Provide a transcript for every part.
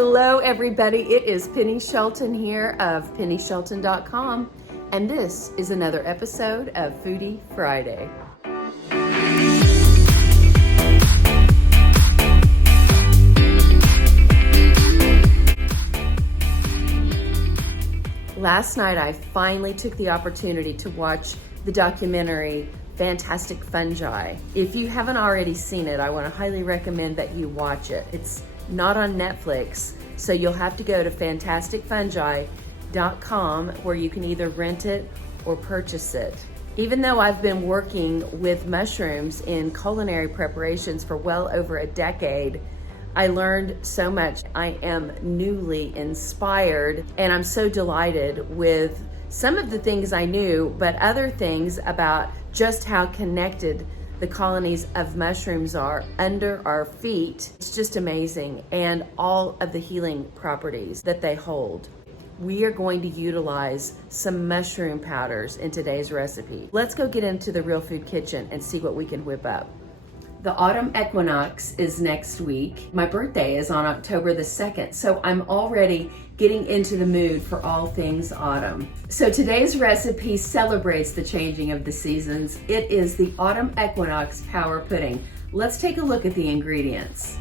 Hello everybody, it is Penny Shelton here of PennyShelton.com, and this is another episode of Foodie Friday. Last night I finally took the opportunity to watch the documentary Fantastic Fungi. If you haven't already seen it, I want to highly recommend that you watch it. It's not on Netflix, so you'll have to go to fantasticfungi.com where you can either rent it or purchase it. Even though I've been working with mushrooms in culinary preparations for well over a decade, I learned so much. I am newly inspired, and I'm so delighted with some of the things I knew, but other things about just how connected the colonies of mushrooms are under our feet. It's just amazing, and all of the healing properties that they hold. We are going to utilize some mushroom powders in today's recipe. Let's go get into the Real Food Kitchen and see what we can whip up. The autumn equinox is next week. My birthday is on October the 2nd, so I'm already getting into the mood for all things autumn. So today's recipe celebrates the changing of the seasons. It is the autumn equinox power pudding. Let's take a look at the ingredients.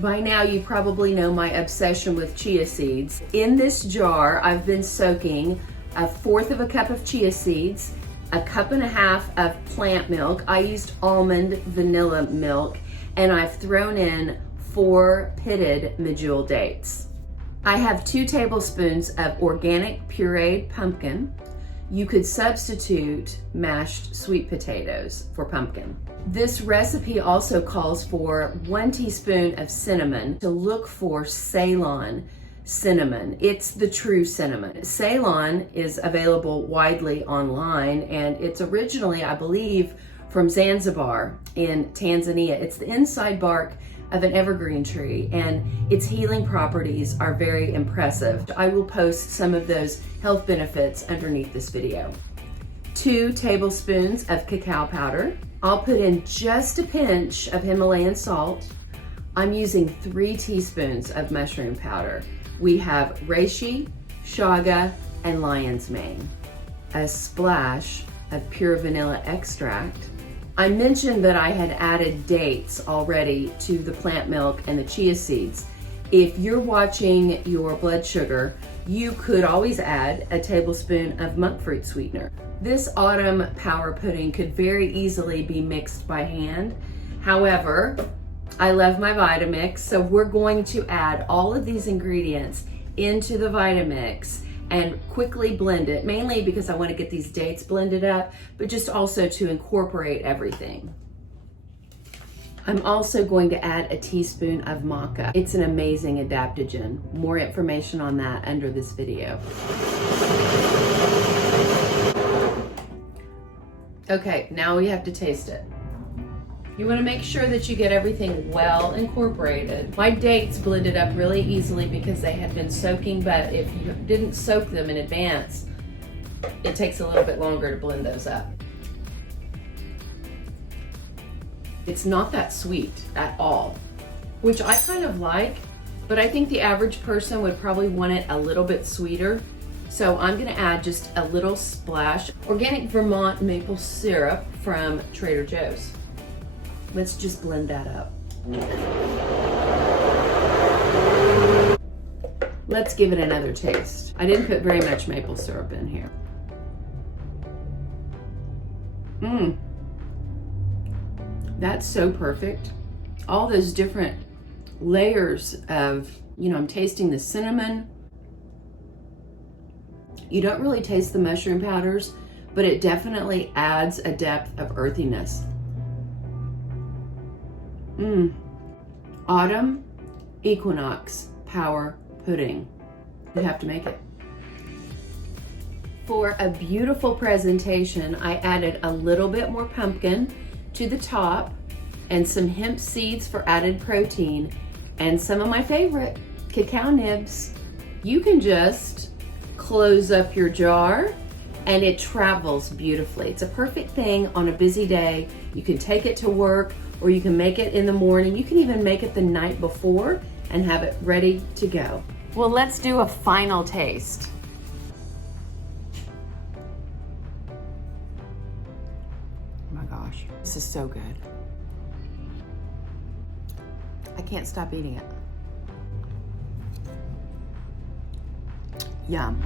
By now you probably know my obsession with chia seeds. In this jar, I've been soaking 1/4 cup of chia seeds, 1.5 cups of plant milk. I used almond vanilla milk, and I've thrown in 4 pitted medjool dates. I have 2 tablespoons of organic pureed pumpkin. You could substitute mashed sweet potatoes for pumpkin. This recipe also calls for 1 teaspoon of cinnamon. To look for Ceylon cinnamon. It's the true cinnamon. Ceylon is available widely online, and it's originally, I believe, from Zanzibar in Tanzania. It's the inside bark of an evergreen tree, and its healing properties are very impressive. I will post some of those health benefits underneath this video. 2 tablespoons of cacao powder. I'll put in just a pinch of Himalayan salt. I'm using 3 teaspoons of mushroom powder. We have reishi, chaga, and lion's mane. A splash of pure vanilla extract. I mentioned that I had added dates already to the plant milk and the chia seeds. If you're watching your blood sugar, you could always add a tablespoon of monk fruit sweetener. This autumn power pudding could very easily be mixed by hand. However, I love my Vitamix, so we're going to add all of these ingredients into the Vitamix and quickly blend it, mainly because I want to get these dates blended up, but just also to incorporate everything. I'm also going to add a teaspoon of maca. It's an amazing adaptogen. More information on that under this video. Okay, now we have to taste it. You want to make sure that you get everything well incorporated. My dates blended up really easily because they had been soaking, but if you didn't soak them in advance, it takes a little bit longer to blend those up. It's not that sweet at all, which I kind of like, but I think the average person would probably want it a little bit sweeter. So I'm gonna add just a little splash organic Vermont maple syrup from Trader Joe's. Let's just blend that up. Let's give it another taste. I didn't put very much maple syrup in here. That's so perfect. All those different layers of, I'm tasting the cinnamon. You don't really taste the mushroom powders, but it definitely adds a depth of earthiness. Autumn Equinox power pudding. You have to make it. For a beautiful presentation, I added a little bit more pumpkin to the top and some hemp seeds for added protein and some of my favorite cacao nibs. You can just close up your jar and it travels beautifully. It's a perfect thing on a busy day. You can take it to work, or you can make it in the morning. You can even make it the night before and have it ready to go. Well, let's do a final taste. Oh my gosh, this is so good. I can't stop eating it. Yum.